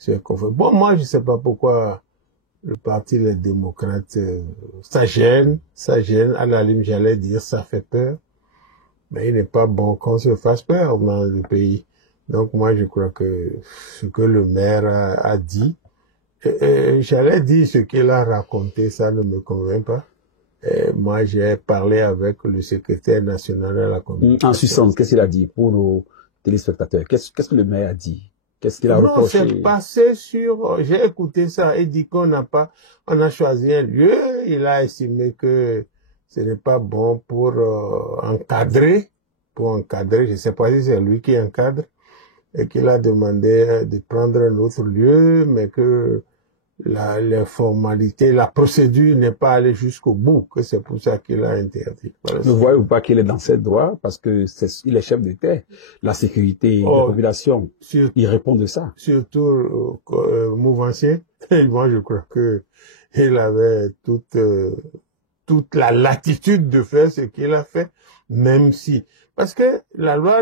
c'est qu'on fait. Bon, moi, je sais pas pourquoi le parti Les Démocrates, ça gêne, à la limite, j'allais dire, ça fait peur. Mais il n'est pas bon qu'on se fasse peur dans le pays. Donc, moi, je crois que ce que le maire a dit, j'allais dire ce qu'il a raconté, ça ne me convainc pas. Moi, j'ai parlé avec le secrétaire national de la communication. En substance, qu'est-ce qu'il a dit pour nos téléspectateurs? Qu'est-ce que le maire a dit? Qu'est-ce qu'il a reproché? Non, c'est passé sur, j'ai écouté ça, il dit qu'on on a choisi un lieu, il a estimé que ce n'est pas bon pour encadrer, je sais pas si c'est lui qui encadre, et qu'il a demandé de prendre un autre lieu, mais que les formalités, la procédure n'est pas allée jusqu'au bout, que c'est pour ça qu'il a interdit. Voilà, ne voyez-vous pas qu'il est dans ses droits parce que il est chef d'État, la sécurité de la population, il répond de ça. Surtout mouvancier, moi je crois que il avait toute la latitude de faire ce qu'il a fait, même si, parce que la loi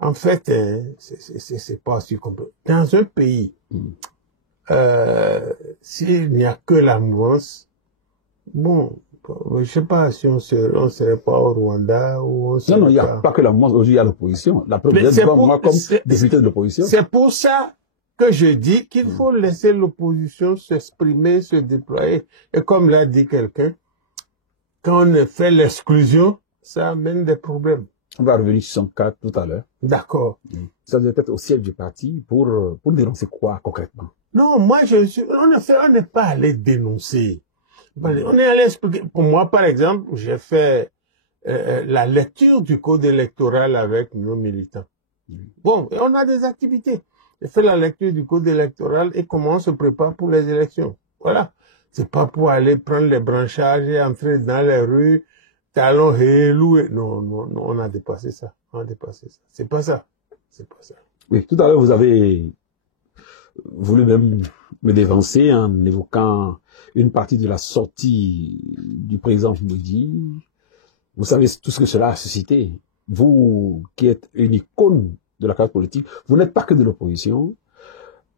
en fait, c'est pas si compliqué. Dans un pays, s'il n'y a que la mouvance, bon, je sais pas si on serait pas au Rwanda ou on serait Non, il n'y a pas que la mouvance, aujourd'hui il y a l'opposition. La preuve, moi comme député de l'opposition. C'est pour ça que je dis qu'il faut laisser l'opposition s'exprimer, se déployer. Et comme l'a dit quelqu'un, quand on fait l'exclusion, ça amène des problèmes. On va revenir sur son cas tout à l'heure. D'accord. Ça doit être au siège du parti pour dénoncer quoi concrètement? Non, moi on n'est pas allé dénoncer. On est allé expliquer. Pour moi, par exemple, j'ai fait la lecture du code électoral avec nos militants. Bon, et on a des activités. J'ai fait la lecture du code électoral et comment on se prépare pour les élections. Voilà. C'est pas pour aller prendre les branchages et entrer dans les rues, talons loués. Non, on a dépassé ça. C'est pas ça. Oui, tout à l'heure, vous avez voulu même me dévancer en évoquant une partie de la sortie du président Mbeki. Vous savez tout ce que cela a suscité. Vous, qui êtes une icône de la classe politique, vous n'êtes pas que de l'opposition.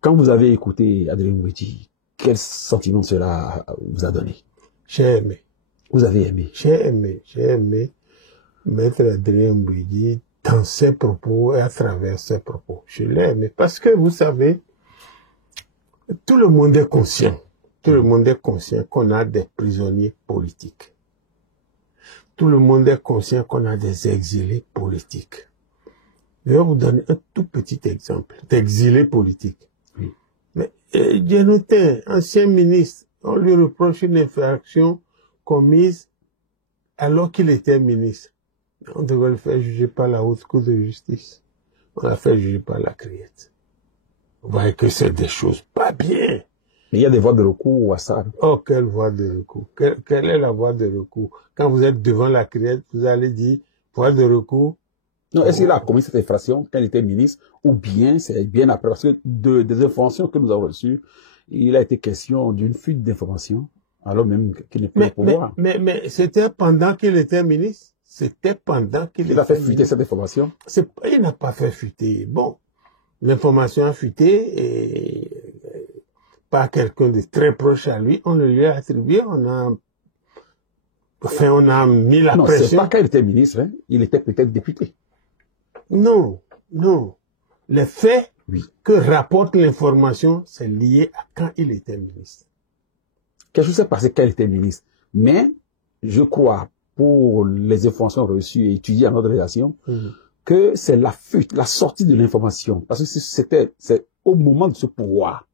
Quand vous avez écouté Adrien Mbeki, quel sentiment cela vous a donné? J'ai aimé. Vous avez aimé? J'ai aimé Maître Adrien Mbeki dans ses propos et à travers ses propos. Je l'ai aimé parce que vous savez, tout le monde est conscient qu'on a des prisonniers politiques. Tout le monde est conscient qu'on a des exilés politiques. Je vais vous donner un tout petit exemple d'exilé politique. Oui. Mais Dienotin, ancien ministre, on lui reproche une infraction commise alors qu'il était ministre. On devait le faire juger par la Haute Cour de justice. On l'a fait juger par la Criette. Vous voyez que c'est des choses pas bien. Mais il y a des voies de recours à ça. Oh, quelle voie de recours? Quelle est la voie de recours? Quand vous êtes devant la Criette, vous allez dire voie de recours. Non, est-ce qu'il a commis cette infraction quand il était ministre ou bien c'est bien après? Parce que des informations que nous avons reçues, il a été question d'une fuite d'informations, alors même qu'il n'est plus au pouvoir. Mais c'était pendant qu'il était ministre. Il a fait fuiter cette information? Il n'a pas fait fuiter. Bon, l'information a fuité et par quelqu'un de très proche à lui, on le lui a attribué, on a mis la pression. Non, c'est pas quand il était ministre, hein. Il était peut-être député. Non. Les faits oui. que rapporte l'information, c'est lié à quand il était ministre. Quelque chose s'est passé quand il était ministre. Mais, je crois, pour les informations reçues et étudiées à notre relation, que c'est la fuite, la sortie de l'information. Parce que c'est au moment de ce pouvoir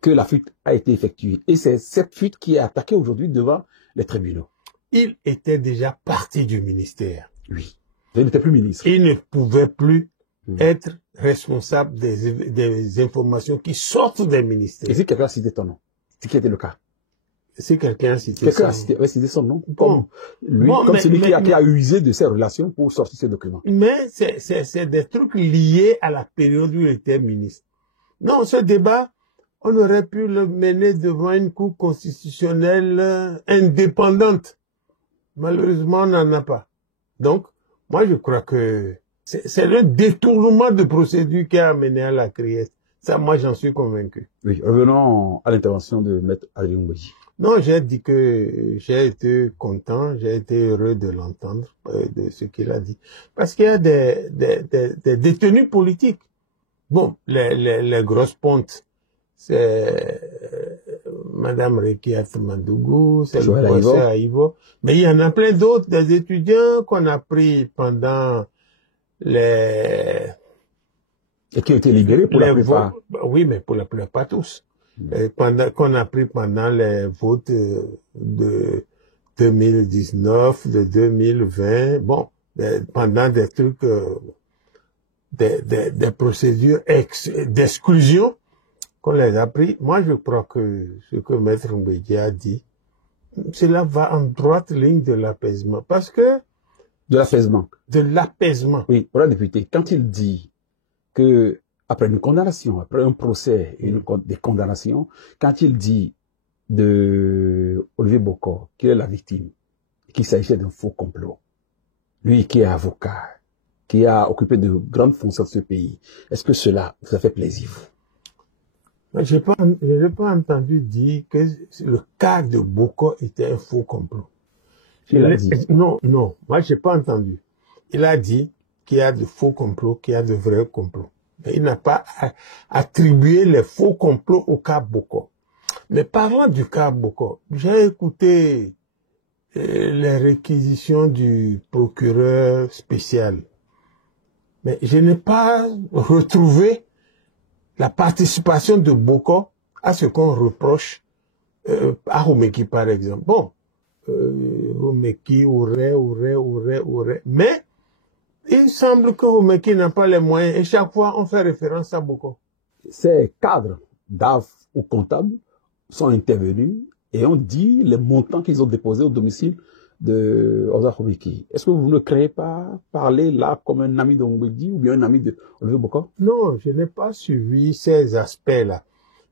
que la fuite a été effectuée. Et c'est cette fuite qui est attaquée aujourd'hui devant les tribunaux. Il était déjà parti du ministère. Oui. Il n'était plus ministre. Il ne pouvait plus être responsable des informations qui sortent des ministères. Et si quelqu'un a cité ton nom, ce qui était le cas? Si quelqu'un a cité son nom, comme celui qui a usé de ses relations pour sortir ces documents. Mais c'est des trucs liés à la période où il était ministre. Non, ce débat, on aurait pu le mener devant une cour constitutionnelle indépendante. Malheureusement, on n'en a pas. Donc, moi, je crois que C'est le détournement de procédure qui a amené à la criette. Ça, moi, j'en suis convaincu. Oui, revenons à l'intervention de Maître Adrien Ngouédi. Non, j'ai dit que j'ai été content, j'ai été heureux de l'entendre, de ce qu'il a dit. Parce qu'il y a des détenus politiques. Bon, les grosses pontes, c'est Madame Rekia Madougou, c'est le professeur Aïvo. Mais il y en a plein d'autres, des étudiants qu'on a pris pendant les... Et qui ont été libérés pour la plupart. Oui, mais pour la plupart, pas tous. Qu'on a pris pendant les votes de 2019, de 2020, bon, pendant des trucs, des procédures d'exclusion qu'on les a pris. Moi, je crois que ce que Maître Ngouédi a dit, cela va en droite ligne de l'apaisement. Parce que... De l'apaisement. De l'apaisement. Oui, pour la députée, quand il dit que après une condamnation, après un procès et des condamnations, quand il dit de Olivier Bokor qu'il est la victime, qu'il s'agissait d'un faux complot, lui qui est avocat, qui a occupé de grandes fonctions de ce pays, est-ce que cela vous a fait plaisir? Je n'ai pas entendu dire que le cas de Bokor était un faux complot. Il a dit. Non, moi j'ai pas entendu. Il a dit qu'il y a de faux complots, qu'il y a de vrais complots. Mais il n'a pas attribué les faux complots au cas Bokor. Mais parlant du cas Bokor, j'ai écouté les réquisitions du procureur spécial. Mais je n'ai pas retrouvé la participation de Bokor à ce qu'on reproche à Houmeki, par exemple. Bon, Houmeki aurait. Mais il semble que Houmeki n'a pas les moyens et chaque fois on fait référence à Bokor. Ces cadres d'AF ou comptables sont intervenus et ont dit les montants qu'ils ont déposés au domicile de Ozar Houmeki. Est-ce que vous ne créez pas parler là comme un ami de Ngouédi ou bien un ami de Olivier Bokor? Non, je n'ai pas suivi ces aspects-là.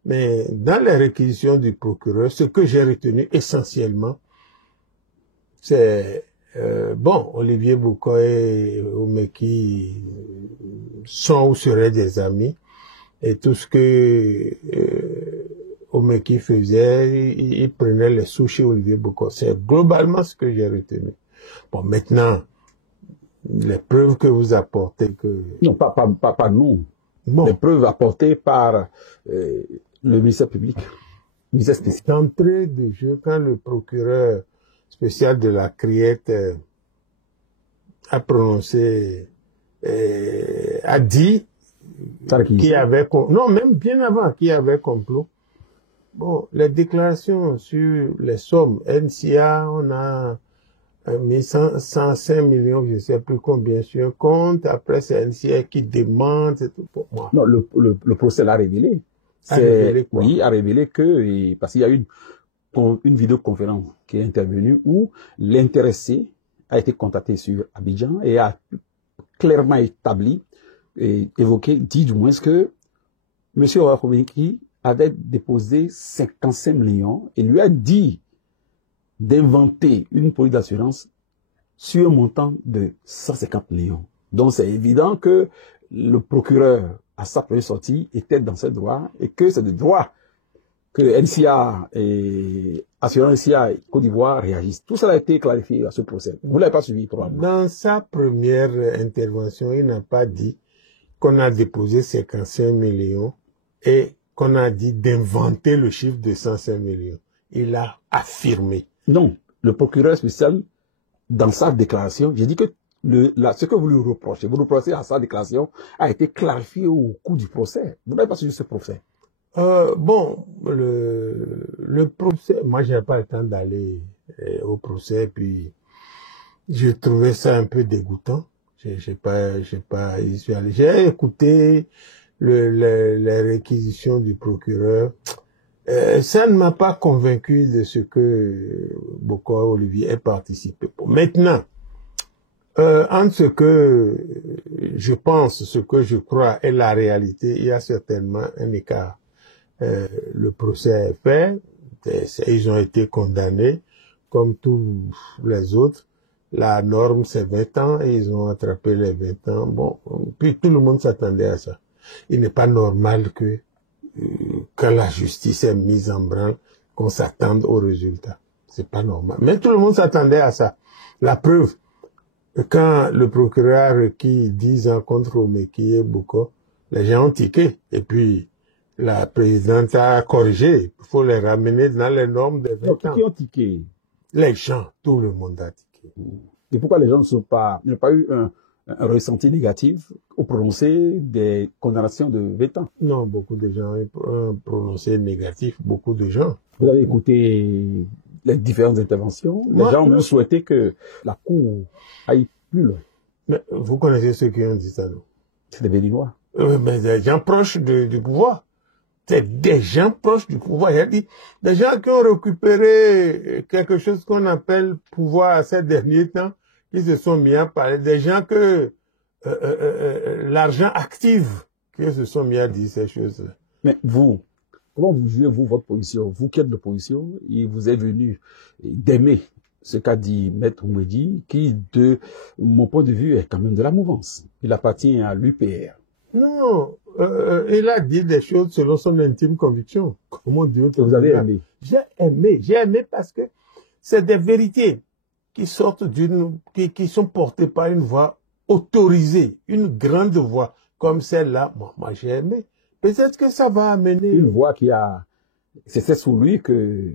Mais dans les réquisitions du procureur, ce que j'ai retenu essentiellement, c'est bon, Olivier Bokor et Houmeki sont ou seraient des amis, et tout ce que Houmeki faisait, il prenait les sous chez Olivier Bokor. C'est globalement ce que j'ai retenu. Bon, maintenant, les preuves que vous apportez que... Non, pas nous. Bon. Les preuves apportées par le ministère public, le ministère spécial. D'entrée de jeu, quand le procureur spécial de la Criette a prononcé, a dit qu'il y avait, non, même bien avant qu'il y avait complot. Bon, les déclarations sur les sommes, NCA, on a 105 millions, je ne sais plus combien sur un compte, après c'est NCA qui demande, c'est tout pour moi. Non, le procès l'a révélé. Oui, a révélé que, parce qu'il y a eu une vidéoconférence qui est intervenue où l'intéressé a été contacté sur Abidjan et a clairement établi et évoqué, dit du moins que M. Houmeki avait déposé 55 millions et lui a dit d'inventer une police d'assurance sur un montant de 150 millions. Donc c'est évident que le procureur, à sa première sortie, était dans ses droits et que c'est de droit que NCA et Assurance NCA et Côte d'Ivoire réagissent. Tout ça a été clarifié à ce procès. Vous ne l'avez pas suivi probablement. Dans sa première intervention, il n'a pas dit qu'on a déposé 55 millions et qu'on a dit d'inventer le chiffre de 105 millions. Il a affirmé. Non, le procureur spécial, dans sa déclaration, j'ai dit que ce que vous lui reprochez à sa déclaration, a été clarifié au cours du procès. Vous n'avez pas suivi ce procès? Bon, le procès, moi j'ai pas le temps d'aller au procès, puis j'ai trouvé ça un peu dégoûtant. J'ai pas y suis allé. J'ai écouté les réquisitions du procureur. Ça ne m'a pas convaincu de ce que Bokor Olivier ait participé. Maintenant, entre ce que je pense, ce que je crois et la réalité, il y a certainement un écart. Le procès est fait, ils ont été condamnés comme tous les autres, la norme c'est 20 ans et ils ont attrapé les 20 ans. Bon, puis tout le monde s'attendait à ça. Il n'est pas normal que quand la justice est mise en branle, qu'on s'attende au résultat. C'est pas normal. Mais tout le monde s'attendait à ça. La preuve, quand le procureur a requis 10 ans contre Omeki et Boko, les gens ont tiqué. Et puis, la présidente a corrigé. Il faut les ramener dans les normes des 20 ans. Qui ont tiqué? Les gens, tout le monde a tiqué. Et pourquoi les gens n'ont pas eu un ressenti négatif au prononcé des condamnations de 20 ans? Non, beaucoup de gens ont prononcé négatif, beaucoup de gens. Vous avez écouté les différentes interventions. Les gens ont même souhaité que la Cour aille plus loin. Mais vous connaissez ceux qui ont dit ça, non? C'est des Béninois. Mais des gens proches du pouvoir. C'est des gens proches du pouvoir. Il a dit, des gens qui ont récupéré quelque chose qu'on appelle pouvoir ces derniers temps, qui se sont mis à parler, des gens que l'argent active, qui se sont mis à dire ces choses-là. Mais vous, comment vous jugez, vous, votre position? Vous qui êtes de l'opposition, il vous est venu d'aimer ce qu'a dit Maître Oumbédi, qui, de mon point de vue, est quand même de la mouvance. Il appartient à l'UPR. Non, il a dit des choses selon son intime conviction. Comment Dieu te vous avez aimé? J'ai aimé parce que c'est des vérités qui sortent qui sont portées par une voix autorisée, une grande voix comme celle-là. Moi j'ai aimé. Peut-être que ça va amener... Une voix qui a... C'est sous lui que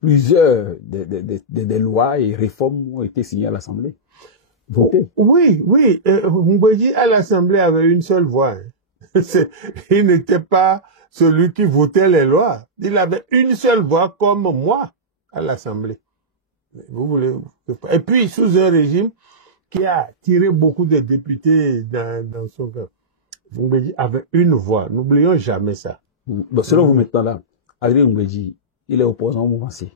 plusieurs des lois et réformes ont été signées à l'Assemblée. Votées. Oui. Oumbédi à l'Assemblée avait une seule voix. Hein. Il n'était pas celui qui votait les lois. Il avait une seule voix comme moi à l'Assemblée. Vous voulez... Et puis, sous un régime qui a tiré beaucoup de députés dans son camp. Oumbédi avait une voix. N'oublions jamais ça. Donc, selon vous maintenant là, Adrien Oumbédi, il est opposant au mouvancier.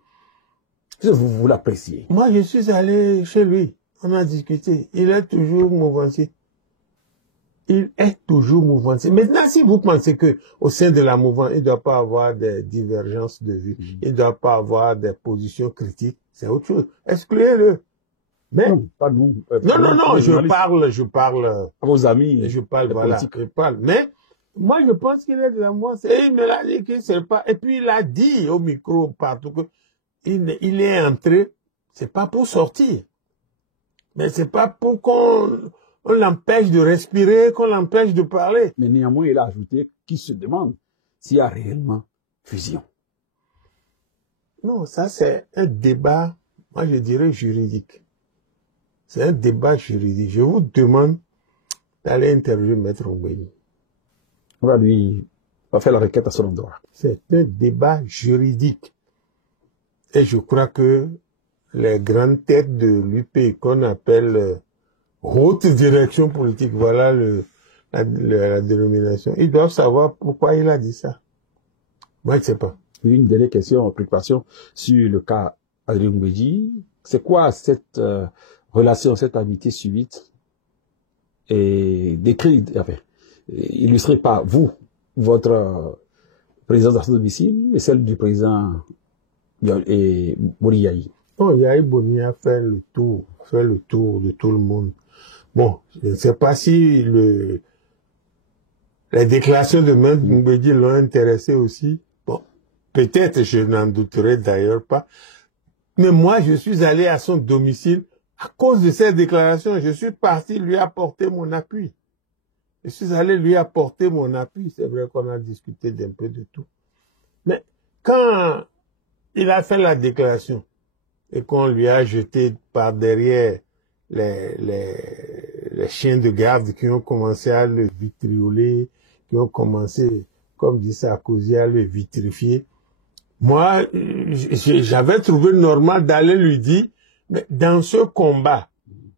Est-ce que vous l'appréciez? Moi, je suis allé chez lui. On a discuté. Il est toujours mouvancier. Il est toujours mouvancier. Maintenant, si vous pensez que au sein de la mouvance, il ne doit pas avoir des divergences de vue, il ne doit pas avoir des positions critiques, c'est autre chose. Excluez-le. Mais non, pas nous. Non, je parle à vos amis. Je parle. Mais moi, je pense qu'il est de la mouvance. Et il me l'a dit qu'il ne sait pas. Et puis, il a dit au micro partout que il est entré, c'est pas pour sortir. Mais c'est pas pour qu'on l'empêche de respirer, qu'on l'empêche de parler. Mais néanmoins, il a ajouté qu'il se demande s'il y a réellement fusion. Non, ça c'est un débat, moi je dirais juridique. C'est un débat juridique. Je vous demande d'aller interviewer Maître Oumbédi. On va faire la requête à son endroit. C'est un débat juridique. Et je crois que les grandes têtes de l'UP qu'on appelle haute direction politique, voilà la dénomination, ils doivent savoir pourquoi il a dit ça. Moi, je ne sais pas. Une dernière question en préparation sur le cas Adrien Oumbédi. C'est quoi cette relation, cette amitié subite et décrite, enfin, illustrée par vous, votre présence à son domicile et celle du président Boni Yayi? Non, Yayi Boni a fait le tour de tout le monde. Bon, je ne sais pas si les déclarations de Maître Oumbédi l'ont intéressé aussi. Bon, peut-être, je n'en douterai d'ailleurs pas. Mais moi, je suis allé à son domicile à cause de ces déclarations. Je suis parti lui apporter mon appui. Je suis allé lui apporter mon appui. C'est vrai qu'on a discuté d'un peu de tout. Mais quand il a fait la déclaration et qu'on lui a jeté par derrière les chiens de garde qui ont commencé à le vitrioler, qui ont commencé, comme dit Sarkozy, à le vitrifier, moi, j'avais trouvé normal d'aller lui dire, mais dans ce combat,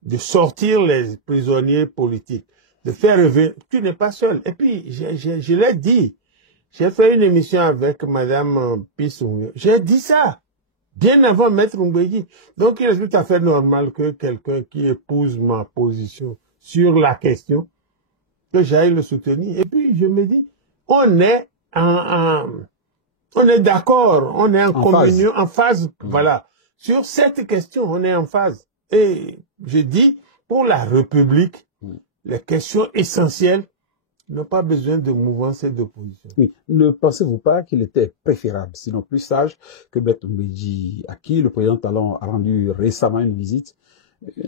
de sortir les prisonniers politiques, de faire revenir, tu n'es pas seul. Et puis, je l'ai dit, j'ai fait une émission avec Madame Pissou. J'ai dit ça, bien avant Maître Oumbédi. Donc, il est tout à fait normal que quelqu'un qui épouse ma position sur la question, que j'aille le soutenir. Et puis, je me dis, on est d'accord, on est en communion, en phase, voilà. Sur cette question, on est en phase. Et Je dis, pour la République, les questions essentielles n'ont pas besoin de mouvance et d'opposition. Oui. Ne pensez-vous pas qu'il était préférable, sinon plus sage, que Berthe Mbedji, à qui le président Talon a rendu récemment une visite,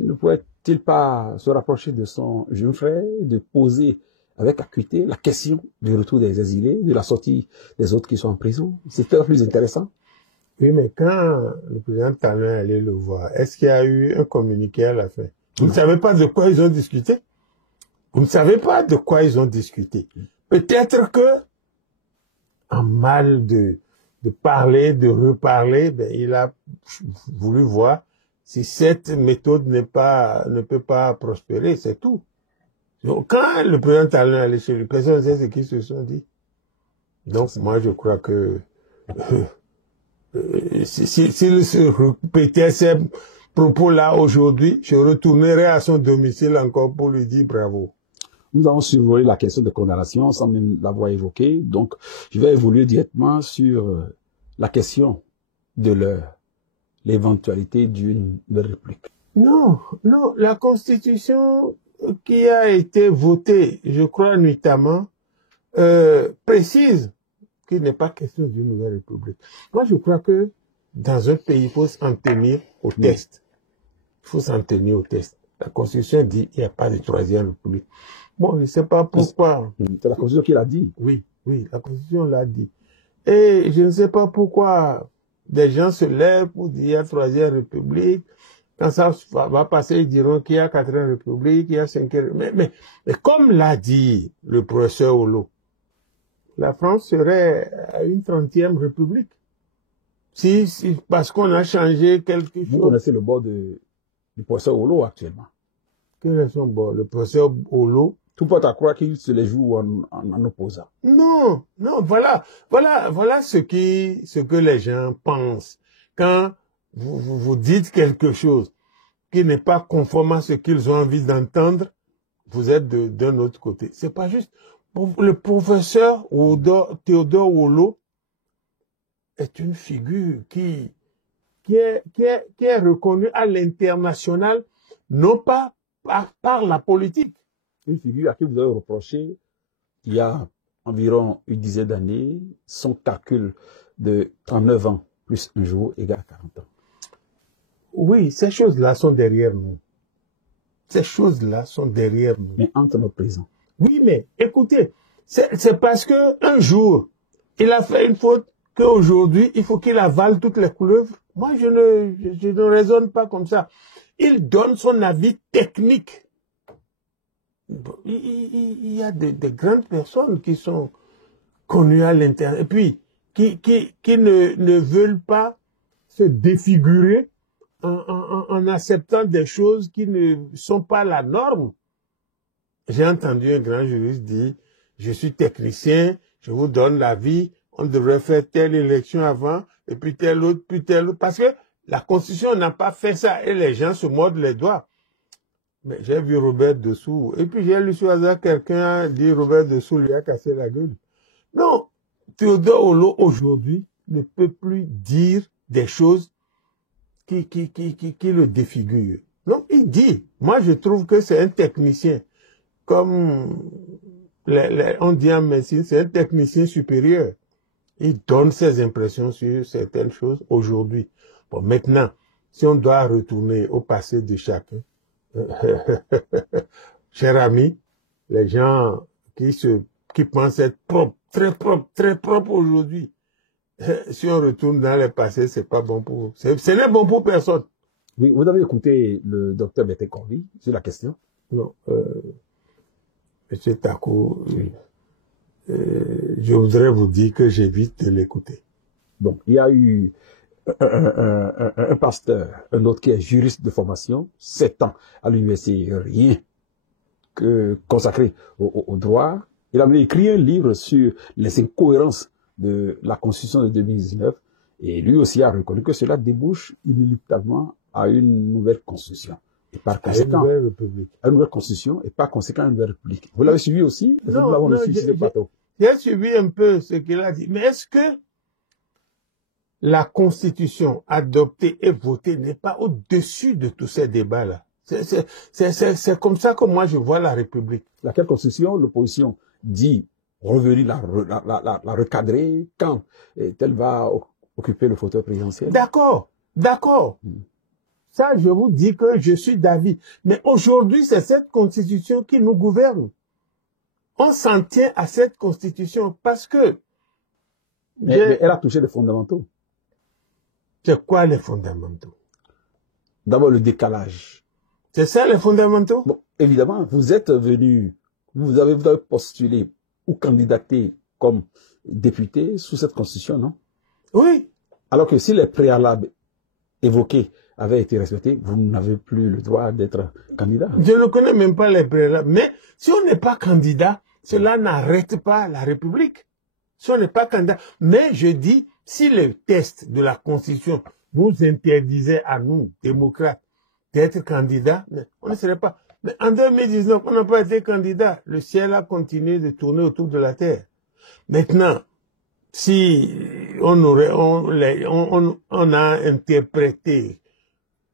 ne pourrait-il pas se rapprocher de son jeune frère, de poser avec acuité la question du retour des exilés, de la sortie des autres qui sont en prison? C'était plus intéressant. Oui, mais quand le président Talon est allé le voir, est-ce qu'il y a eu un communiqué à la fin? Vous ne savez pas de quoi ils ont discuté? Vous ne savez pas de quoi ils ont discuté. Peut-être que, en mal de parler, de reparler, ben, il a voulu voir si cette méthode ne peut pas prospérer, c'est tout. Donc, quand le président Talon est allé chez lui, personne ne sait ce qu'ils se sont dit. Donc, moi, je crois que s'il se répétait ces propos-là aujourd'hui, je retournerai à son domicile encore pour lui dire bravo. Nous avons survolé la question de condamnation sans même l'avoir évoquée. Donc, je vais évoluer directement sur la question de l'éventualité d'une république. Non, la Constitution qui a été votée, je crois nuitamment, précise qu'il n'est pas question d'une nouvelle république. Moi, je crois que dans un pays, il faut s'en tenir au test. Il faut s'en tenir au test. La Constitution dit qu'il n'y a pas de troisième république. Bon, je ne sais pas pourquoi. C'est la Constitution qui l'a dit. Oui, la Constitution l'a dit. Et je ne sais pas pourquoi des gens se lèvent pour dire qu'il y a troisième république. Quand ça va passer, ils diront qu'il y a quatrième république, qu'il y a cinquième. Mais comme l'a dit le professeur Hulot, la France serait à une 30e république. Parce qu'on a changé quelque chose. Vous connaissez le bord du professeur Hulot actuellement. Quel est son bord? Le professeur Hulot. Tout porte à croire qu'il se les joue en opposant. Non, voilà ce que les gens pensent. Quand vous dites quelque chose qui n'est pas conforme à ce qu'ils ont envie d'entendre, vous êtes d'un autre côté. C'est pas juste. Le professeur Théodore Hulot est une figure qui est reconnue à l'international, non pas par la politique. Une figure à qui vous avez reproché, il y a environ une dizaine d'années, son calcul de 39 ans plus un jour égale 40 ans. Oui, ces choses-là sont derrière nous. Ces choses-là sont derrière nous. Mais entre nos présents. Oui, mais écoutez, c'est parce que un jour, il a fait une faute qu'aujourd'hui, il faut qu'il avale toutes les couleuvres. Moi, je ne raisonne pas comme ça. Il donne son avis technique. Il y a de grandes personnes qui sont connues à l'intérieur, et puis qui ne veulent pas se défigurer en acceptant des choses qui ne sont pas la norme. J'ai entendu un grand juriste dire, je suis technicien, je vous donne l'avis, on devrait faire telle élection avant, et puis telle autre, parce que la Constitution n'a pas fait ça, et les gens se mordent les doigts. Mais j'ai vu Robert Dessous, et puis j'ai lu sur hasard quelqu'un a dit Robert Dessous lui a cassé la gueule. Non, Théodore Hulot aujourd'hui ne peut plus dire des choses qui le défigurent. Non, il dit, moi je trouve que c'est un technicien, comme on dit en médecine, c'est un technicien supérieur. Il donne ses impressions sur certaines choses aujourd'hui. Bon, maintenant, si on doit retourner au passé de chacun, cher ami, les gens qui pensent être propres, très propres aujourd'hui, si on retourne dans le passé, c'est pas bon pour, ce n'est bon pour personne. Oui, vous avez écouté le docteur Bertin Corby sur la question? Non, Monsieur Takou, je voudrais vous dire que j'évite de l'écouter. Donc, il y a eu un pasteur, un autre qui est juriste de formation, 7 ans à l'université, rien que consacré au droit. Il avait écrit un livre sur les incohérences de la Constitution de 2019 et lui aussi a reconnu que cela débouche inéluctablement à une nouvelle Constitution. Et par conséquent, à une nouvelle république. À une nouvelle Constitution et par conséquent à une nouvelle république. Vous l'avez suivi aussi? Non, j'ai suivi un peu ce qu'il a dit. Mais est-ce que la Constitution adoptée et votée n'est pas au-dessus de tous ces débats-là? C'est comme ça que moi je vois la République. Laquelle constitution, l'opposition dit revenir la recadrer quand elle va occuper le fauteuil présidentiel. D'accord, d'accord. Ça, je vous dis que je suis d'avis. Mais aujourd'hui, c'est cette constitution qui nous gouverne. On s'en tient à cette constitution parce que... Mais elle a touché les fondamentaux. C'est quoi les fondamentaux? D'abord, le décalage. C'est ça les fondamentaux? Bon, évidemment, vous êtes venu, vous avez postulé ou candidaté comme député sous cette constitution, non? Oui. Alors que si les préalables évoqués avaient été respectés, vous n'avez plus le droit d'être candidat. Je ne connais même pas les préalables. Mais si on n'est pas candidat, cela n'arrête pas la République. Si on n'est pas candidat. Mais je dis, si le test de la Constitution nous interdisait à nous, démocrates, d'être candidats, on ne serait pas. Mais en 2019, on n'a pas été candidat. Le ciel a continué de tourner autour de la terre. Maintenant, si on a interprété,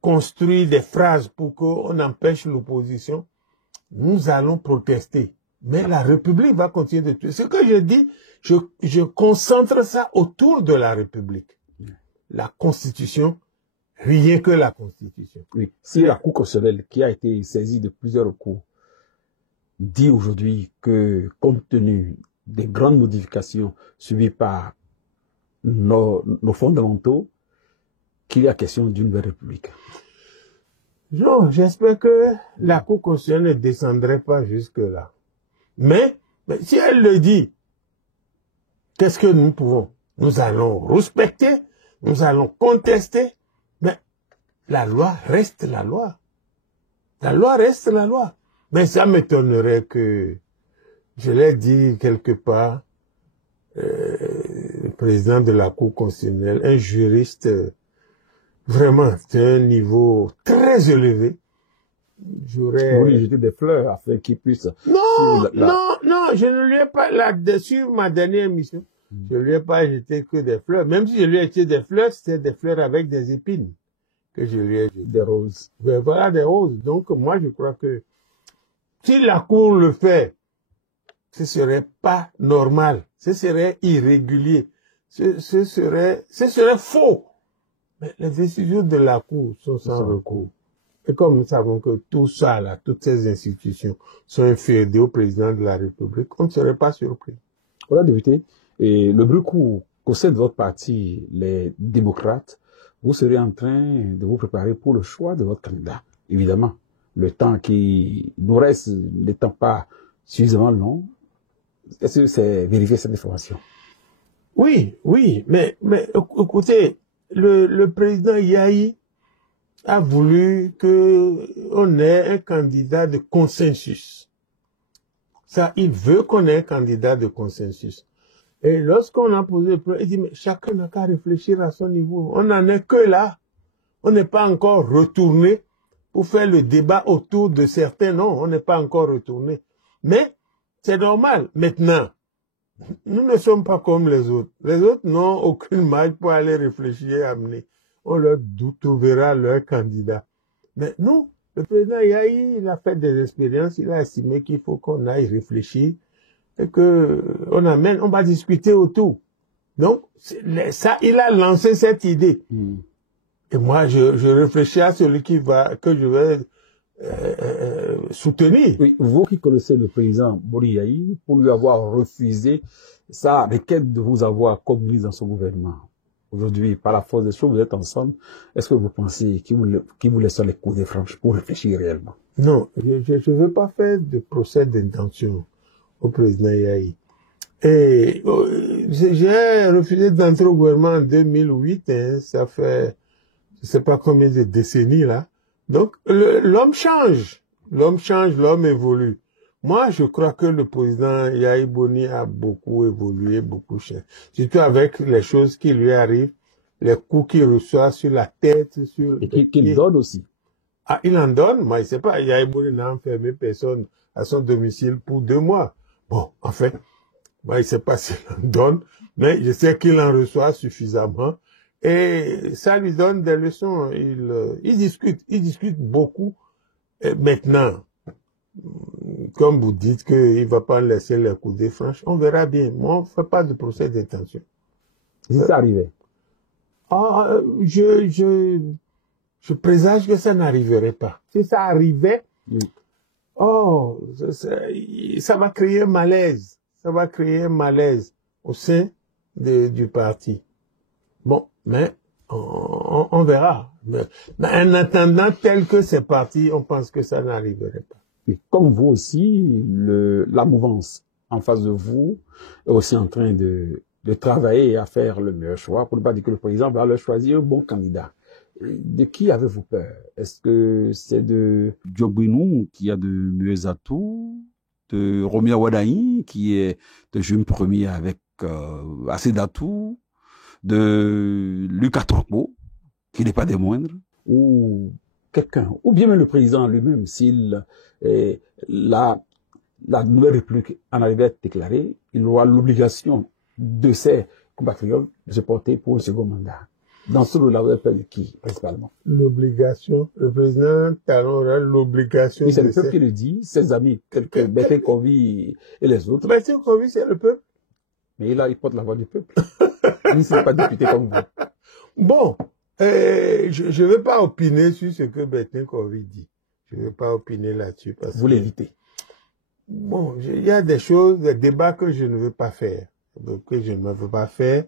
construit des phrases pour qu'on empêche l'opposition, nous allons protester. Mais la République va continuer de tuer. Ce que je dis, je concentre ça autour de la République. La Constitution, rien que la Constitution. Oui. Si la Cour constitutionnelle, qui a été saisie de plusieurs recours, dit aujourd'hui que, compte tenu des grandes modifications subies par nos fondamentaux, qu'il y a question d'une nouvelle République. Non, j'espère que la Cour constitutionnelle ne descendrait pas jusque-là. Mais si elle le dit, qu'est-ce que nous pouvons? Nous allons respecter, nous allons contester, mais la loi reste la loi. La loi reste la loi. Mais ça m'étonnerait que, je l'ai dit quelque part, le président de la Cour constitutionnelle, un juriste vraiment d'un niveau très élevé, j'aurais... Vous lui jetez des fleurs afin qu'il puisse... Non, non, je ne lui ai pas, là-dessus, ma dernière émission, je ne lui ai pas jeté que des fleurs. Même si je lui ai jeté des fleurs, c'était des fleurs avec des épines que je lui ai jeté. Des roses. Mais voilà, des roses. Donc, moi, je crois que si la Cour le fait, ce serait pas normal. Ce serait irrégulier. Ce serait faux. Mais les décisions de la Cour sont sans recours. Et comme nous savons que tout ça, là, toutes ces institutions sont inféodées au président de la République, on ne serait pas surpris. Voilà, député. Et le bruit court qu'au sein de votre parti, les démocrates, vous serez en train de vous préparer pour le choix de votre candidat. Évidemment, le temps qui nous reste n'étant pas suffisamment long, est-ce que c'est vérifier cette information? Oui, oui, mais écoutez, le président Yahi a voulu qu'on ait un candidat de consensus. Ça, il veut qu'on ait un candidat de consensus. Et lorsqu'on a posé le problème, il dit, mais chacun n'a qu'à réfléchir à son niveau. On n'en est que là. On n'est pas encore retourné pour faire le débat autour de certains. Non, on n'est pas encore retourné. Mais c'est normal. Maintenant, nous ne sommes pas comme les autres. Les autres n'ont aucune marge pour aller réfléchir et amener. On leur trouvera leur candidat. Mais nous, le président Yahi, il a fait des expériences, il a estimé qu'il faut qu'on aille réfléchir et que on va discuter autour. Donc, ça, il a lancé cette idée. Et moi, je réfléchis à celui que je vais soutenir. Oui, vous qui connaissez le président Bori Yahi, pour lui avoir refusé sa requête de vous avoir comme ministre dans son gouvernement. Aujourd'hui, par la force des choses, vous êtes ensemble. Est-ce que vous pensez qu'il vous laisse les coups de franche pour réfléchir réellement? Non, je ne veux pas faire de procès d'intention au président Yahi. Et j'ai refusé d'entrer au gouvernement en 2008. Hein, ça fait, je ne sais pas combien de décennies là. Donc, l'homme change. L'homme change, l'homme évolue. Moi, je crois que le président Yahi Boni a beaucoup évolué, beaucoup changé. Surtout avec les choses qui lui arrivent, les coups qu'il reçoit sur la tête, sur... Et qu'il donne aussi. Ah, il en donne? Moi, je sais pas. Yahi Boni n'a enfermé personne à son domicile pour 2 mois. Bon, en fait, moi, je sais pas s'il en donne, mais je sais qu'il en reçoit suffisamment. Et ça lui donne des leçons. Il discute beaucoup Et maintenant, comme vous dites qu'il ne va pas laisser les coudées franches, on verra bien. Moi, on ne fait pas de procès d'intention. Si ça arrivait. Je présage que ça n'arriverait pas. Si ça arrivait, Oui. ça va créer un malaise. Ça va créer un malaise au sein du parti. Bon, mais on verra. Mais en attendant, tel que c'est parti, on pense que ça n'arriverait pas. Et comme vous aussi, la mouvance en face de vous est aussi en train de travailler et à faire le meilleur choix, pour ne pas dire que le président va leur choisir un bon candidat. De qui avez-vous peur? Est-ce que c'est de Diogbinou qui a de meilleurs atouts, de Romia Wadaï qui est de jeune premier avec assez d'atouts, de Lucas Trokbo qui n'est pas des moindres, ou quelqu'un, ou bien même le président lui-même, s'il la nouvelle république en arrivait à être déclarée, il aura l'obligation de ses compatriotes de se porter pour un second mandat. Dans ce lot-là, vous avez peur de qui, principalement? L'obligation, le président Talon aura l'obligation. Et c'est le peuple qui le dit, ses amis, tels que Bertin Kovi et les autres. Bertin Kovi, c'est le peuple. Mais là, il porte la voix du peuple. Il ne s'est pas député comme vous. Bon, je ne vais pas opiner sur ce que Bertin Kovi dit. Je ne vais pas opiner là-dessus. Vous l'évitez. Bon, il y a des choses, des débats que je ne veux pas faire. Que je ne veux pas faire.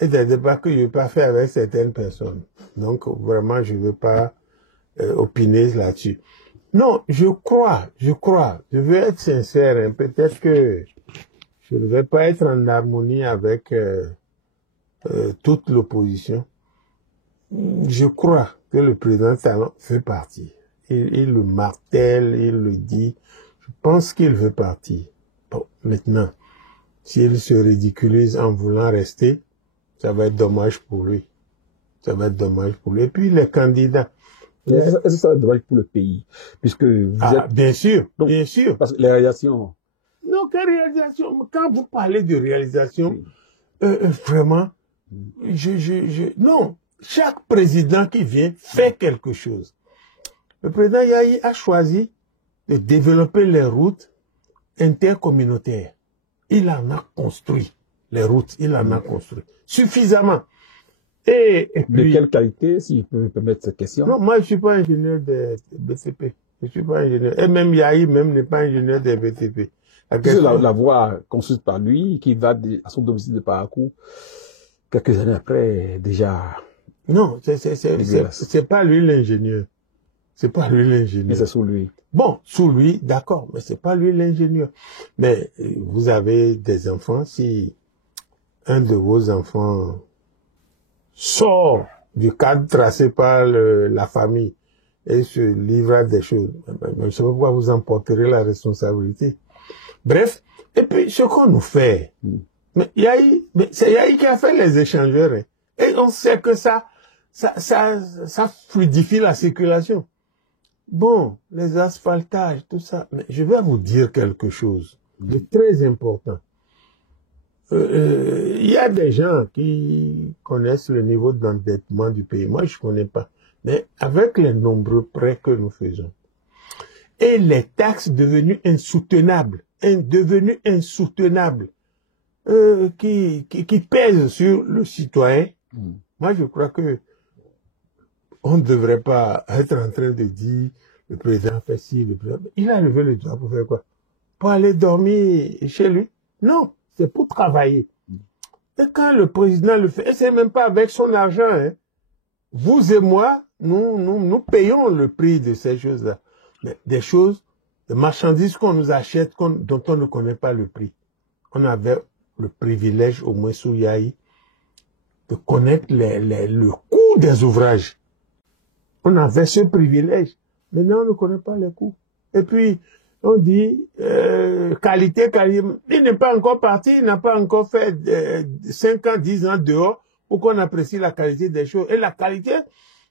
Et des débats que je ne veux pas faire avec certaines personnes. Donc, vraiment, je ne veux pas opiner là-dessus. Non, je crois, je veux être sincère. Hein. Peut-être que je ne vais pas être en harmonie avec toute l'opposition. Je crois que le président Talon fait partie. Il le martèle, il le dit. Je pense qu'il veut partir. Bon, maintenant, s'il se ridiculise en voulant rester, ça va être dommage pour lui. Ça va être dommage pour lui. Et puis les candidats. Est-ce que ça va être dommage pour le pays? Puisque vous êtes... Bien sûr, donc, bien sûr. Parce que les réalisations... Non, quelle réalisation? Quand vous parlez de réalisation, vraiment, non, chaque président qui vient fait quelque chose. Le président Yahi a choisi de développer les routes intercommunautaires. Il en a construit les routes, il en a construit suffisamment. Et puis, de quelle qualité, si je peux me permettre cette question? Non, moi je suis pas ingénieur de BTP. Je suis pas ingénieur. Et même Yahi même n'est pas ingénieur de BTP. La voie construite par lui, qui va à son domicile de Parakou, quelques années après, déjà... Non, c'est pas lui l'ingénieur. C'est pas lui l'ingénieur. Mais c'est sous lui. Bon, sous lui, d'accord, mais c'est pas lui l'ingénieur. Mais vous avez des enfants, si un de vos enfants sort du cadre tracé par la famille et se livre à des choses, je ne sais pas pourquoi vous en porterez la responsabilité. Bref, et puis ce qu'on nous fait, mais c'est Yahi qui a fait les échangeurs, hein, et on sait que ça fluidifie la circulation. Bon, les asphaltages, tout ça, mais je vais vous dire quelque chose de très important. Il y a des gens qui connaissent le niveau d'endettement du pays. Moi, je ne connais pas. Mais avec les nombreux prêts que nous faisons et les taxes devenues insoutenables, qui pèsent sur le citoyen, moi, je crois que on ne devrait pas être en train de dire le président fait ci, le président... Il a levé le doigt pour faire quoi? Pour aller dormir chez lui? Non, c'est pour travailler. Et quand le président le fait, et c'est même pas avec son argent, hein. Vous et moi, nous payons le prix de ces choses-là. Des choses, des marchandises qu'on nous achète, dont on ne connaît pas le prix. On avait le privilège, au moins sous Yahi, de connaître le coût des ouvrages. On avait ce privilège. Maintenant, on ne connaît pas les coûts. Et puis, on dit, qualité. Il n'est pas encore parti, il n'a pas encore fait 5 ans, 10 ans dehors pour qu'on apprécie la qualité des choses. Et la qualité,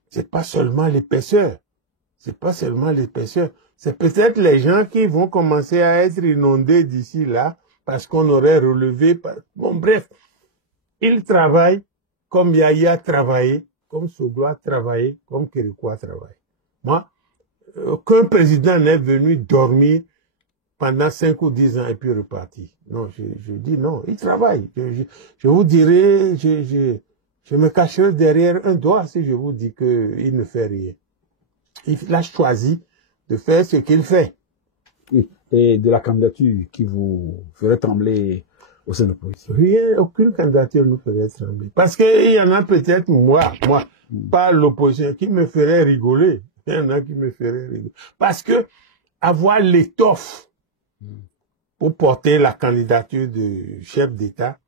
c'est pas seulement l'épaisseur. C'est pas seulement l'épaisseur. C'est peut-être les gens qui vont commencer à être inondés d'ici là parce qu'on aurait relevé. Bon, bref, il travaille comme Yahi a travaillé, comme Soglo a travaillé, comme Kérékou a travaillé. Moi, Aucun président n'est venu dormir pendant 5 ou 10 ans et puis reparti. Non, je dis non, il travaille. Je vous dirai, je me cacherai derrière un doigt si je vous dis qu'il ne fait rien. Il a choisi de faire ce qu'il fait. Oui. Et de la candidature qui vous ferait trembler au sein de l'opposition? Rien, aucune candidature nous ferait trembler. Parce qu'il y en a peut-être moi, pas l'opposition, qui me ferait rigoler. Il y en a qui me feraient rigoler. Parce que avoir l'étoffe pour porter la candidature de chef d'État,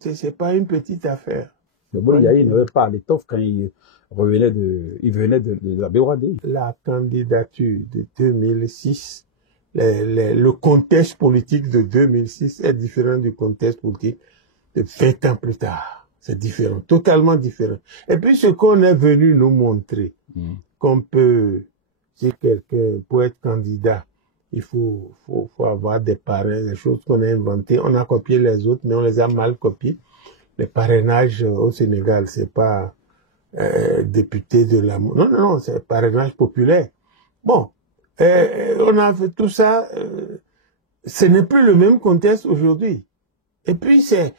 c'est pas une petite affaire. Mais bon, il n'avait pas l'étoffe quand il venait de la BOAD. La candidature de 2006, le contexte politique de 2006 est différent du contexte politique de 20 ans plus tard. C'est différent, totalement différent. Et puis ce qu'on est venu nous montrer, qu'on peut, si quelqu'un peut être candidat, il faut avoir des parrains, des choses qu'on a inventées. On a copié les autres, mais on les a mal copiés. Le parrainage au Sénégal, c'est pas député de la... Non, c'est parrainage populaire. Bon, on a fait tout ça. Ce n'est plus le même contexte aujourd'hui. Et puis, c'est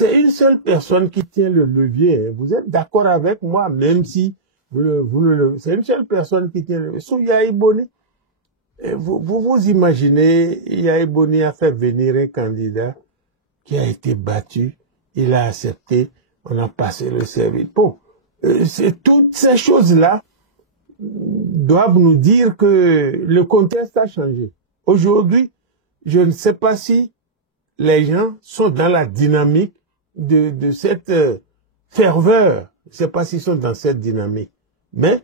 une seule personne qui tient le levier. Vous êtes d'accord avec moi, même si c'est une seule personne qui tient le levier. Souyaï Boni, vous imaginez, Yahi Boni a fait venir un candidat qui a été battu, il a accepté, on a passé le service. Bon, toutes ces choses-là doivent nous dire que le contexte a changé. Aujourd'hui, je ne sais pas si les gens sont dans la dynamique de cette ferveur. Je ne sais pas s'ils sont dans cette dynamique. Mais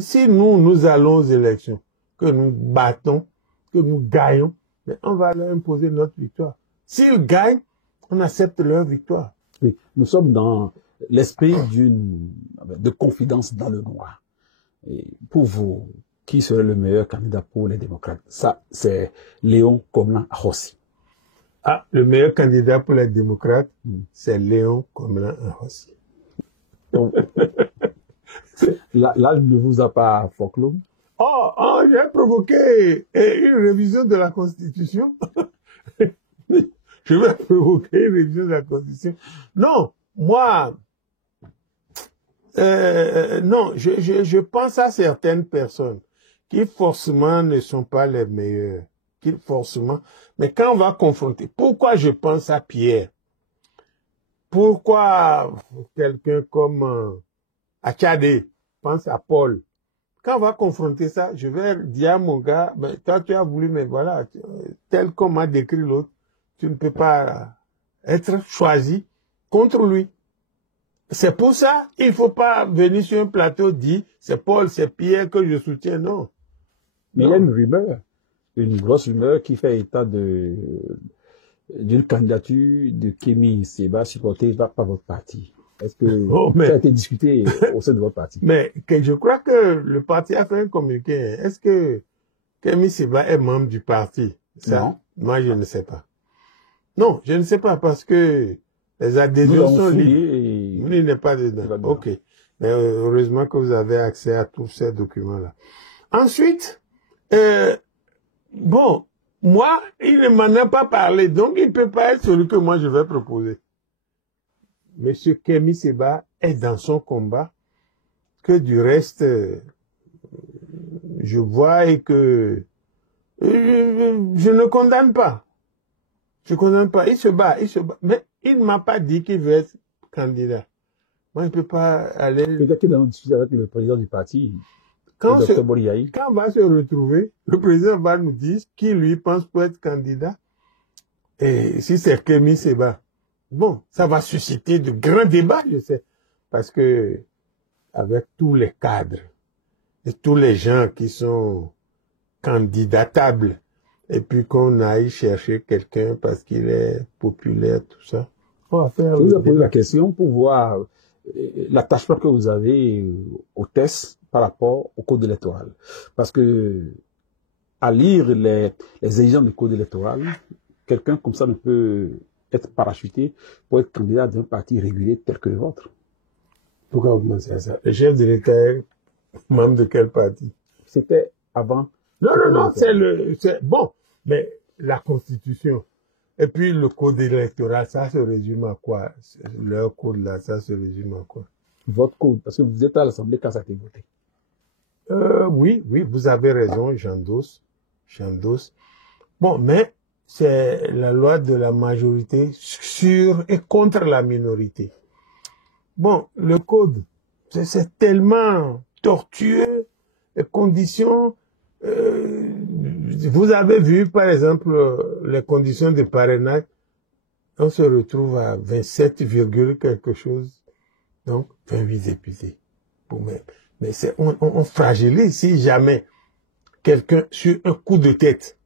si nous allons aux élections, que nous battons, que nous gagnons, mais on va leur imposer notre victoire. S'ils gagnent, on accepte leur victoire. Oui, nous sommes dans l'esprit de confidence dans le noir. Et pour vous, qui serait le meilleur candidat pour les démocrates? Ça, c'est Léon Komlan-Ahossi. Ah, le meilleur candidat pour les démocrates, c'est Léon Komlan-Ahossi. Là, ne vous a pas folklore? Oh, j'ai provoqué une révision de la Constitution. Je vais provoquer une révision de la Constitution. Non, moi, non, je pense à certaines personnes qui forcément ne sont pas les meilleures, qui forcément, mais quand on va confronter, pourquoi je pense à Pierre? Pourquoi quelqu'un comme Achadé pense à Paul? Quand on va confronter ça, je vais dire à mon gars, ben, toi tu as voulu, mais voilà, tel qu'on m'a décrit l'autre, tu ne peux pas être choisi contre lui. C'est pour ça, il ne faut pas venir sur un plateau dire, c'est Paul, c'est Pierre que je soutiens, non. Mais il y a une grosse rumeur qui fait état d'une candidature de Kémy Séba supportée par votre parti. Est-ce que ça a été discuté au sein de votre parti? Mais je crois que le parti a fait un communiqué. Est-ce que Kémy Séba est membre du parti? Ça, non. Moi, je ne sais pas. Non, je ne sais pas parce que les adhésions sont libres. Il n'est pas dedans. Ok. Mais heureusement que vous avez accès à tous ces documents-là. Ensuite, bon, moi, il ne m'en a pas parlé, donc il ne peut pas être celui que moi je vais proposer. Monsieur Kémy Séba est dans son combat, que du reste, je vois et que je ne condamne pas. Je condamne pas. Il se bat. Mais il ne m'a pas dit qu'il veut être candidat. Moi, il ne peut pas aller... Peut-être que dans notre discussion avec le président du parti, quand on va se retrouver, le président va nous dire qui lui pense pour être candidat. Et si c'est Kémy Séba, bon, ça va susciter de grands débats, je sais. Parce que, avec tous les cadres et tous les gens qui sont candidatables, et puis qu'on aille chercher quelqu'un parce qu'il est populaire, tout ça, on va faire... Je vous ai posé la question pour voir l'attachement que vous avez au test par rapport au code électoral. Parce que, à lire les exigences du code électoral, quelqu'un comme ça ne peut être parachuté pour être candidat d'un parti régulier tel que le vôtre. Pourquoi vous pensez à ça? Le chef de l'État est Membre de quel parti? C'était avant. Non, non, non, bon, mais la Constitution. Et puis le code électoral, ça se résume à quoi? Leur code là, ça se résume à quoi? Votre code, parce que vous êtes à l'Assemblée quand ça a été voté. Oui, oui, vous avez raison, j'endosse. Bon, mais c'est la loi de la majorité sur et contre la minorité. Bon, le code, c'est tellement tortueux, les conditions. Vous avez vu, par exemple, les conditions de parrainage. On se retrouve à 27, quelque chose. Donc, 28 députés. Mais on fragilise si jamais quelqu'un, sur un coup de tête,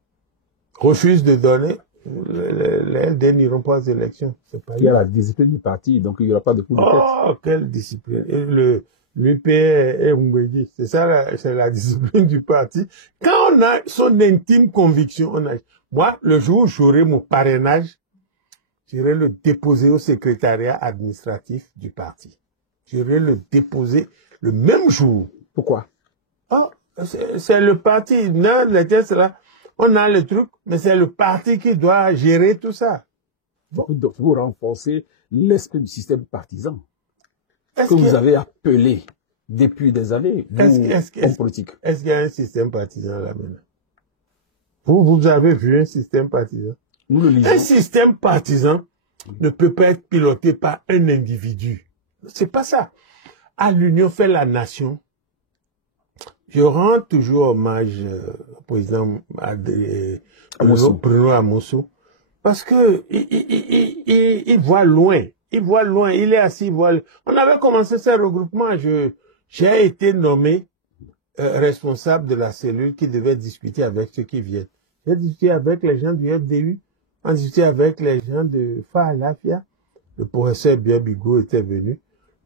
refuse de donner, les LD n'iront pas aux élections. Il y a la discipline du parti, donc il n'y aura pas de coup de tête. Oh, quelle discipline! L'UP est Mbeki. C'est ça, c'est la discipline du parti. Quand on a son intime conviction, moi, le jour où j'aurai mon parrainage, j'irai le déposer au secrétariat administratif du parti. J'irai le déposer le même jour. Pourquoi? Ah, c'est le parti. Non, les tests là, on a le truc, mais c'est le parti qui doit gérer tout ça. Bon. Pour renforcer l'aspect du système partisan que vous avez appelé depuis des années, en politique. Est-ce qu'il y a un système partisan là maintenant? Vous avez vu un système partisan? Nous le lisons. Un système partisan ne peut pas être piloté par un individu. C'est pas ça. À l'union fait la nation. Je rends toujours hommage au président Bruno Amosso parce que il voit loin. Il voit loin. Il est assis, il voit loin. On avait commencé ce regroupement. J'ai été nommé responsable de la cellule qui devait discuter avec ceux qui viennent. J'ai discuté avec les gens du FDU, on a discuté avec les gens de Faalafia. Le professeur Biabigo était venu.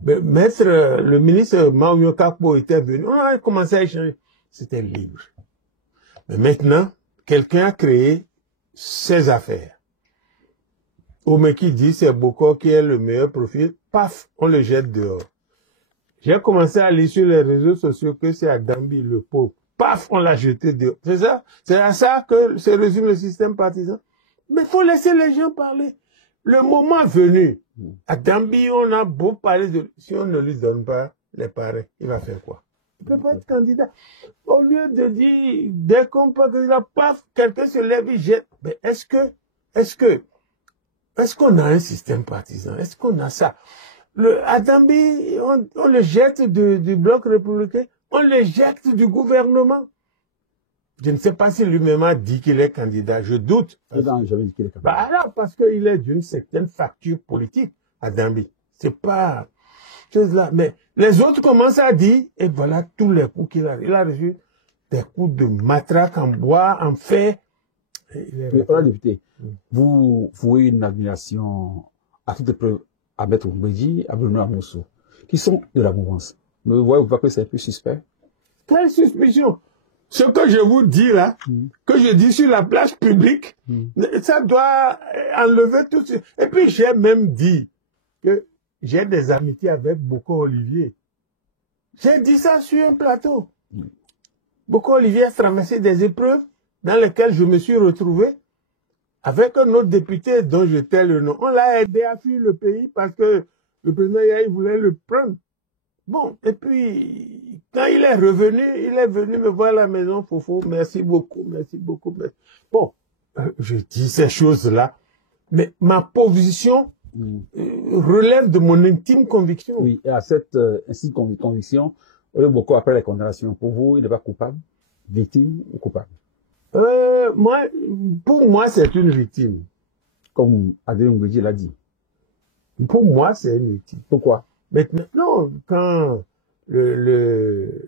Le ministre Mario Kakpo était venu. On a commencé à échanger. C'était libre. Mais maintenant, quelqu'un a créé ses affaires. Omeki dit c'est Boko qui est le meilleur profil. Paf, on le jette dehors. J'ai commencé à lire sur les réseaux sociaux que c'est à Dambi, le pauvre. Paf, on l'a jeté dehors. C'est ça? C'est à ça que se résume le système partisan. Mais il faut laisser les gens parler. Le moment venu, à Dambi, on a beau parler de... Si on ne lui donne pas les parrains, il va faire quoi? Il ne peut pas être candidat. Au lieu de dire, dès qu'on peut candidat, paf, quelqu'un se lève, il jette. Mais est-ce qu'on a un système partisan? Est-ce qu'on a ça? À Dambi, on le jette du bloc républicain, on le jette du gouvernement. Je ne sais pas si lui-même a dit qu'il est candidat. Je doute. Non, j'avais dit qu'il est candidat. Alors, parce qu'il est d'une certaine facture politique à Dambi. C'est pas chose là. Mais les autres commencent à dire, et voilà tous les coups qu'il a. Il a reçu des coups de matraque en bois, en fer. Voilà, député, vous vouez une admiration à toute épreuve à Maître Mbeki, à Bruno Amosso, qui sont de la mouvance. Mais vous voyez, vous voyez que c'est un peu suspect. Quelle suspicion? Ce que je vous dis là, que je dis sur la place publique, ça doit enlever tout ça. Et puis j'ai même dit que j'ai des amitiés avec Boko Olivier. J'ai dit ça sur un plateau. Boko Olivier a traversé des épreuves dans lesquelles je me suis retrouvé avec un autre député dont je tais le nom. On l'a aidé à fuir le pays parce que le président Yahi voulait le prendre. Bon, et puis, quand il est venu me voir à la maison, Fofo, merci beaucoup, merci beaucoup. Merci. Bon, je dis ces choses-là, mais ma position relève de mon intime conviction. Oui, et à cette intime conviction, beaucoup après les condamnations, pour vous, il n'est pas coupable, victime ou coupable? Pour moi, c'est une victime. Comme Adrien Mbeki l'a dit. Pour moi, c'est une victime. Pourquoi? Maintenant, non, quand le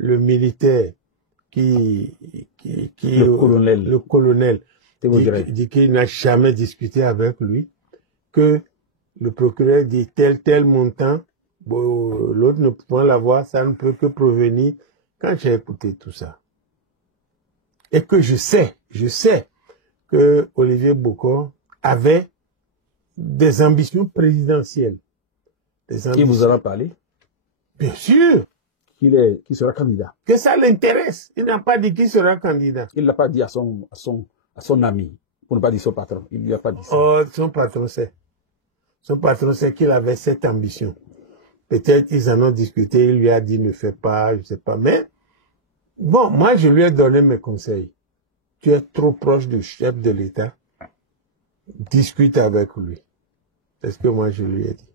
militaire le colonel dit qu'il n'a jamais discuté avec lui, que le procureur dit tel montant, bon, l'autre ne pouvant l'avoir, ça ne peut que provenir. Quand j'ai écouté tout ça, et que je sais que Olivier Bokor avait des ambitions présidentielles. Qui vous en a parlé? Bien sûr. qu'il sera candidat. Que ça l'intéresse. Il n'a pas dit qu'il sera candidat. Il ne l'a pas dit à son ami, pour ne pas dire son patron. Il ne lui a pas dit ça. Oh, son patron sait. Son patron sait qu'il avait cette ambition. Peut-être ils en ont discuté, il lui a dit ne fais pas, je ne sais pas. Mais bon, moi je lui ai donné mes conseils. Tu es trop proche du chef de l'État. Discute avec lui. C'est ce que moi je lui ai dit.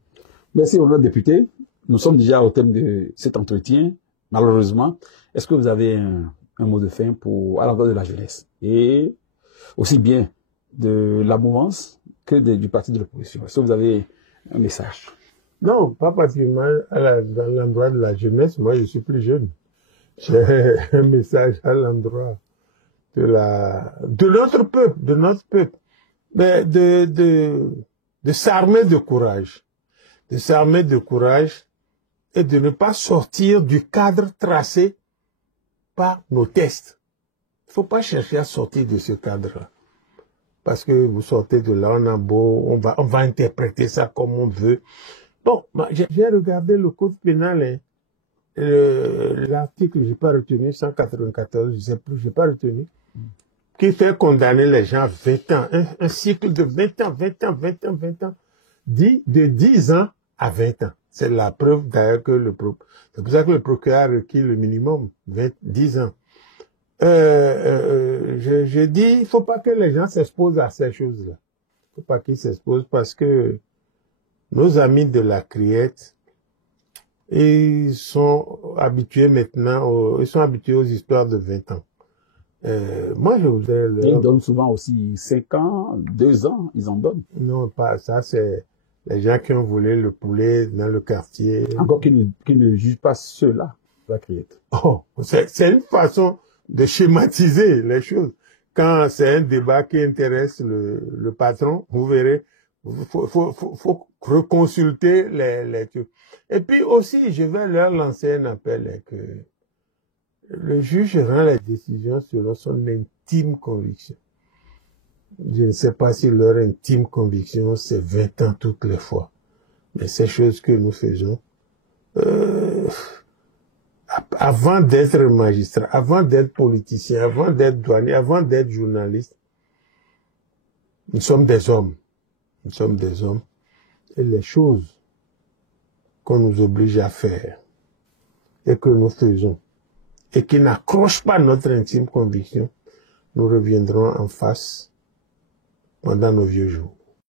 Merci, honorable député. Nous sommes déjà au thème de cet entretien, malheureusement. Est-ce que vous avez un mot de fin à l'endroit de la jeunesse et aussi bien de la mouvance que du parti de l'opposition? Est-ce que vous avez un message? Non, pas particulièrement dans l'endroit de la jeunesse. Moi, je suis plus jeune. J'ai un message à l'endroit de notre peuple, mais de s'armer de courage. De s'armer de courage et de ne pas sortir du cadre tracé par nos tests. Il ne faut pas chercher à sortir de ce cadre-là. Parce que vous sortez de là, on va interpréter ça comme on veut. Bon, j'ai regardé le code pénal, hein. L'article, je n'ai pas retenu, 194, je sais plus, je n'ai pas retenu, qui fait condamner les gens à 20 ans, un cycle de 20 ans, dit de 10 ans à 20 ans. C'est la preuve d'ailleurs que c'est pour ça que le procureur a requis le minimum, 10 ans. Je dis, il ne faut pas que les gens s'exposent à ces choses-là. Il ne faut pas qu'ils s'exposent parce que nos amis de la criette, ils sont habitués maintenant, ils sont habitués aux histoires de 20 ans. Moi, je voudrais... Ils donnent souvent aussi 5 ans, 2 ans, ils en donnent. Non, pas ça, c'est les gens qui ont volé le poulet dans le quartier. Encore qu'ils ne jugent pas ceux-là, la criette. Oh, c'est une façon de schématiser les choses. Quand c'est un débat qui intéresse le patron, vous verrez, faut reconsulter les trucs. Et puis aussi, je vais leur lancer un appel que le juge rend les décisions selon son intime conviction. Je ne sais pas si leur intime conviction, c'est 20 ans toutes les fois. Mais ces choses que nous faisons, avant d'être magistrat, avant d'être politicien, avant d'être douanier, avant d'être journaliste, nous sommes des hommes. Nous sommes des hommes. Et les choses qu'on nous oblige à faire et que nous faisons et qui n'accrochent pas notre intime conviction, nous reviendrons en face pendant nos vieux jours.